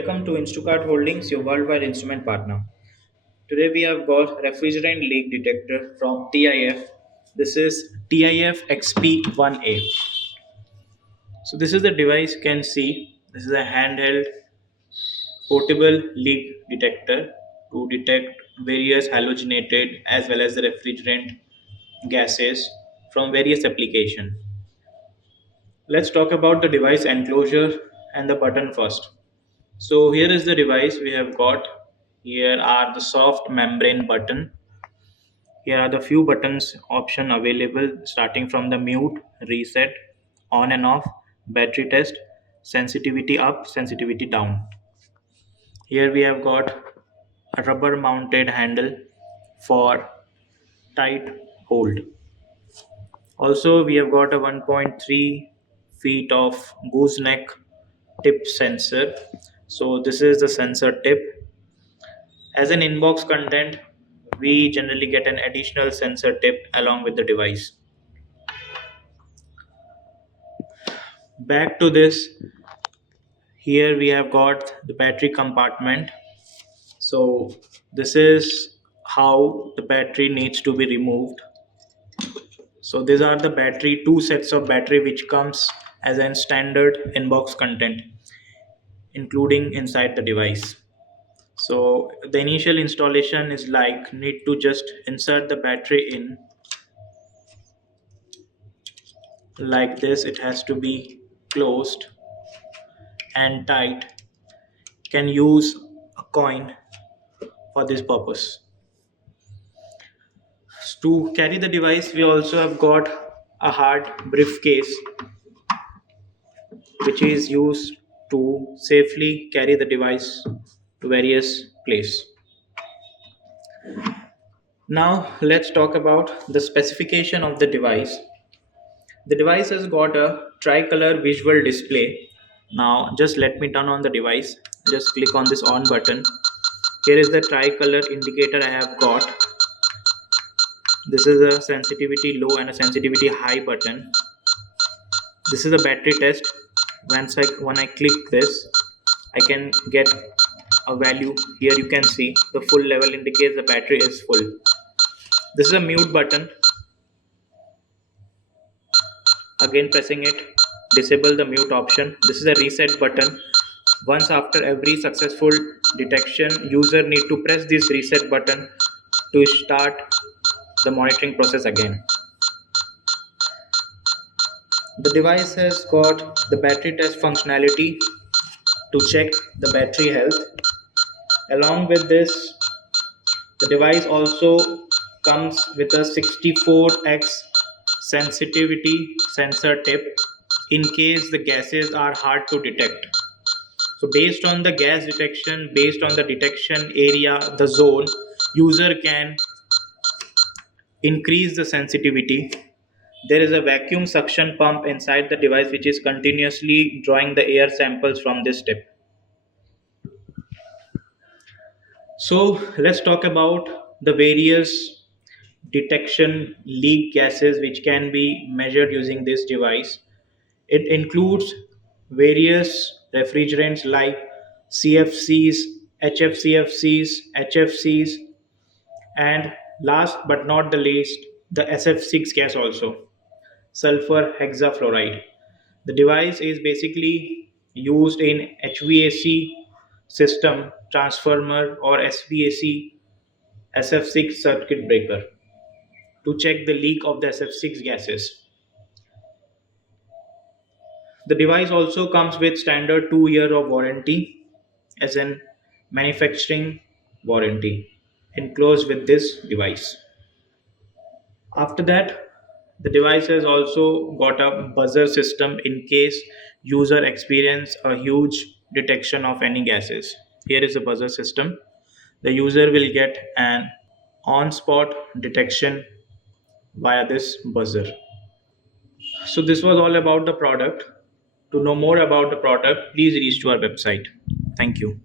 Welcome to Instacart Holdings, your worldwide instrument partner. Today we have got refrigerant leak detector from TIF. This is TIF XP-1a. So this is the device you can see. This is a handheld portable leak detector to detect various halogenated as well as the refrigerant gases from various applications. Let's talk about the device enclosure and the button first. So here is the device we have got. Here are the soft membrane button. Here are the few buttons option available starting from the mute, reset, on and off, battery test, sensitivity up, sensitivity down. Here we have got a rubber mounted handle for tight hold. Also we have got a 1.3 feet of gooseneck tip sensor. So this is the sensor tip. As an inbox content, we generally get an additional sensor tip along with the device. Back to this, here we have got the battery compartment. So this is how the battery needs to be removed. So these are the battery, two sets of battery which comes as a standard inbox content, including inside the device. So the initial installation is like need to just insert the battery in like this. It has to be closed and tight. Can use a coin for this purpose. To carry the device, we also have got a hard briefcase which is used to safely carry the device to various places. Now let's talk about the specification of the device. The device has got a tricolor visual display. Now just let me turn on the device. Just click on this on button. Here is the tricolor indicator I have got. This is a sensitivity low and a sensitivity high button. This is a battery test. When I click this, I can get a value. Here you can see the full level indicates the battery is full. This is a mute button. Again pressing it, disable the mute option. This is a reset button. Once after every successful detection, user need to press this reset button to start the monitoring process again. The device has got the battery test functionality to check the battery health. Along with this, the device also comes with a 64x sensitivity sensor tip in case the gases are hard to detect. So based on the gas detection, based on the detection area, the zone, user can increase the sensitivity. There is a vacuum suction pump inside the device which is continuously drawing the air samples from this tip. So let's talk about the various detection leak gases which can be measured using this device. It includes various refrigerants like CFCs, HFCFCs, HFCs, and last but not the least, the SF6 gas also, sulfur hexafluoride. The device is basically used in HVAC system, transformer, or SVAC SF6 circuit breaker to check the leak of the SF6 gases. The device also comes with standard 2 year of warranty as an manufacturing warranty enclosed with this device. After that, the device has also got a buzzer system in case user experience a huge detection of any gases. Here is the buzzer system. The user will get an on-spot detection via this buzzer. So this was all about the product. To know more about the product, please reach to our website. Thank you.